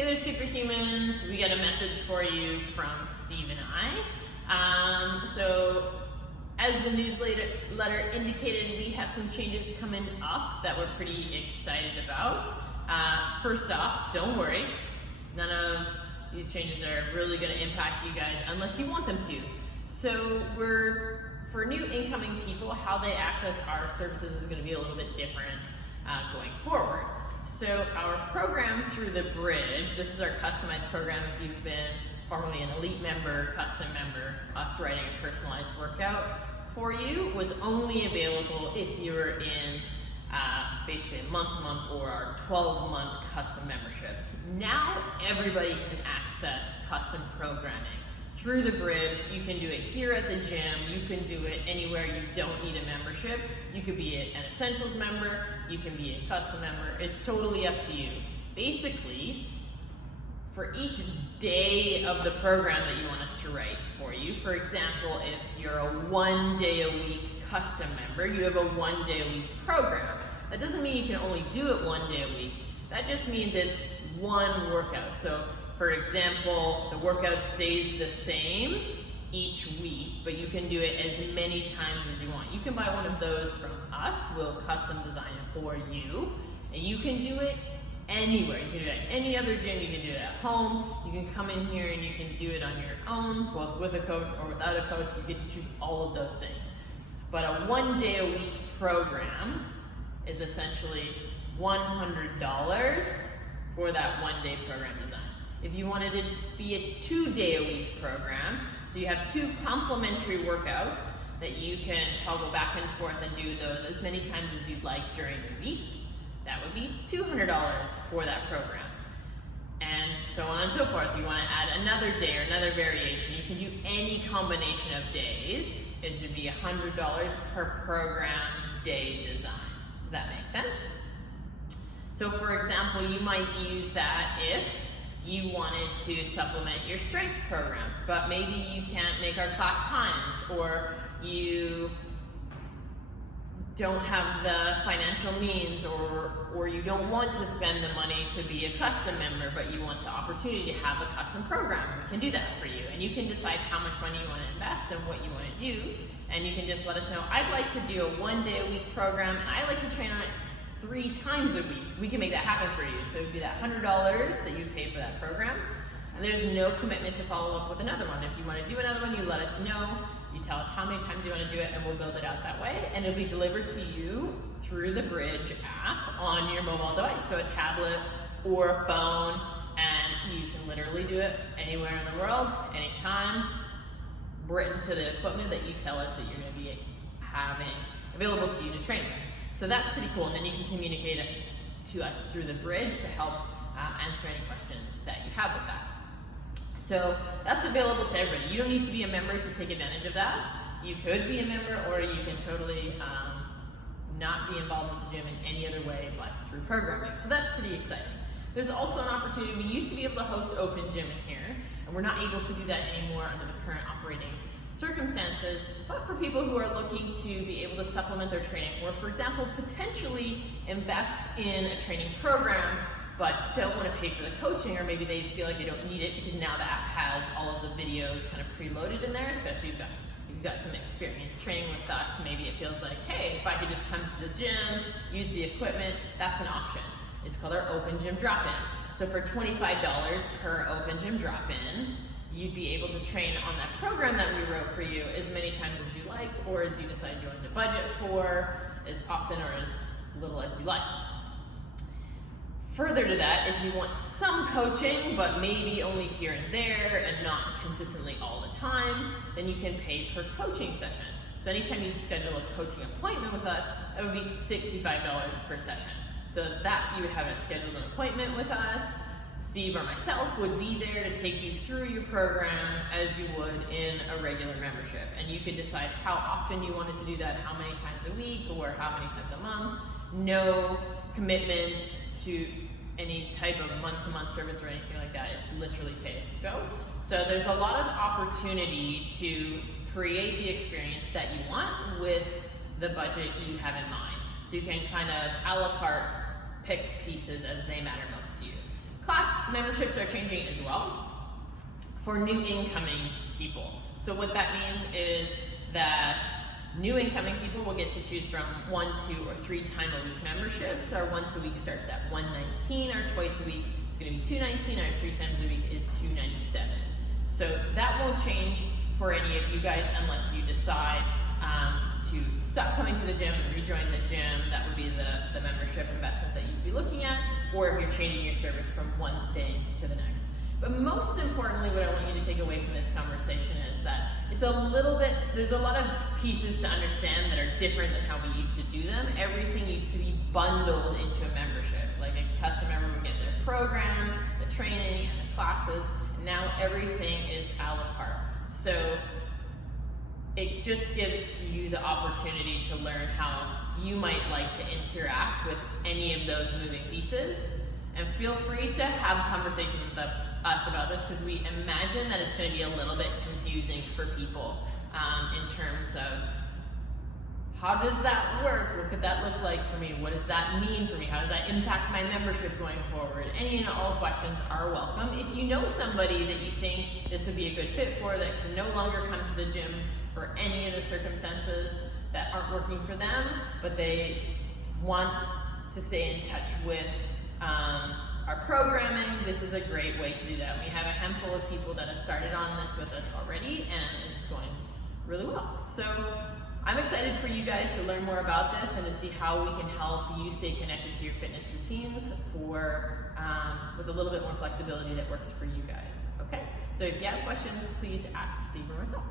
Hey there, superhumans. We got a message for you from Steve and I. So, as the newsletter indicated, we have some changes coming up that we're pretty excited about. First off, don't worry. None of these changes are really going to impact you guys unless you want them to. So, for new incoming people, how they access our services is going to be a little bit different going forward. So our program Through the Bridge, this is our customized program if you've been formerly an elite member, custom member, us writing a personalized workout for you, was only available if you were in basically a month-to-month or our 12-month custom memberships. Now everybody can access custom programming. Through the Bridge, you can do it here at the gym, you can do it anywhere you don't need a membership. You could be an Essentials member, you can be a custom member, it's totally up to you. Basically, for each day of the program that you want us to write for you, for example, if you're a 1 day a week custom member, you have a 1 day a week program. That doesn't mean you can only do it 1 day a week, that just means it's one workout. So, for example, the workout stays the same each week, but you can do it as many times as you want. You can buy one of those from us, we'll custom design it for you, and you can do it anywhere. You can do it at any other gym, you can do it at home, you can come in here and you can do it on your own, both with a coach or without a coach. You get to choose all of those things. But a 1 day a week program is essentially $100 for that 1 day program design. If you wanted it to be a 2 day a week program, so you have 2 complementary workouts that you can toggle back and forth and do those as many times as you'd like during the week, that would be $200 for that program. And so on and so forth. You want to add another day or another variation, you can do any combination of days. It should be $100 per program day design. Does that make sense? So for example, you might use that if you wanted to supplement your strength programs, but maybe you can't make our class times, or you don't have the financial means, or you don't want to spend the money to be a custom member, but you want the opportunity to have a custom program. We can do that for you, and you can decide how much money you want to invest and what you want to do, and you can just let us know, I'd like to do a 1 day a week program, and I like to train on it 3 times a week. We can make that happen for you. So it would be that $100 that you pay for that program, and there's no commitment to follow up with another one. If you want to do another one, you let us know, you tell us how many times you want to do it, and we'll build it out that way, and it'll be delivered to you through the Bridge app on your mobile device, so a tablet or a phone, and you can literally do it anywhere in the world, anytime, written to the equipment that you tell us that you're going to be having available to you to train with. So that's pretty cool, and then you can communicate it to us through the Bridge to help answer any questions that you have with that. So that's available to everybody. You don't need to be a member to take advantage of that. You could be a member, or you can totally not be involved with the gym in any other way but through programming. So that's pretty exciting. There's also an opportunity, we used to be able to host open gym in here, and we're not able to do that anymore under the current operating circumstances, but for people who are looking to be able to supplement their training, or for example, potentially invest in a training program, but don't want to pay for the coaching, or maybe they feel like they don't need it because now the app has all of the videos kind of preloaded in there, especially if you've got some experience training with us, maybe it feels like, hey, if I could just come to the gym, use the equipment, that's an option. It's called our Open Gym Drop-In. So for $25 per Open Gym Drop-In, you'd be able to train on that program that we wrote for you as many times as you like, or as you decide you want to budget for, as often or as little as you like. Further to that, if you want some coaching, but maybe only here and there and not consistently all the time, then you can pay per coaching session. So anytime you'd schedule a coaching appointment with us, that would be $65 per session. So that you would have a scheduled an appointment with us, Steve or myself would be there to take you through your program as you would in a regular membership. And you could decide how often you wanted to do that, how many times a week or how many times a month. No commitment to any type of month-to-month service or anything like that. It's literally pay as you go. So there's a lot of opportunity to create the experience that you want with the budget you have in mind. So you can kind of a la carte pick pieces as they matter most to you. Class memberships are changing as well for new incoming people. So what that means is that new incoming people will get to choose from 1, 2, or 3 time a week memberships. Our once a week starts at $119, our twice a week is going to be $219, our 3 times a week is $297. So that won't change for any of you guys unless you decide to stop coming to the gym and rejoin the gym. That would be the membership investment that you'd be looking at, or if you're changing your service from one thing to the next. But most importantly, what I want you to take away from this conversation is that there's a lot of pieces to understand that are different than how we used to do them. Everything used to be bundled into a membership. Like a custom member would get their program, the training, and the classes. And now everything is a la carte. So it just gives you the opportunity to learn how you might like to interact with any of those moving pieces. And feel free to have conversations with us about this, because we imagine that it's going to be a little bit confusing for people in terms of how does that work? What could that look like for me? What does that mean for me? How does that impact my membership going forward? Any and all questions are welcome. If you know somebody that you think this would be a good fit for, that can no longer come to the gym for any of the circumstances that aren't working for them, but they want to stay in touch with our programming, this is a great way to do that. We have a handful of people that have started on this with us already, and it's going really well. So I'm excited for you guys to learn more about this and to see how we can help you stay connected to your fitness routines with a little bit more flexibility that works for you guys. Okay? So if you have questions, please ask Steve or myself.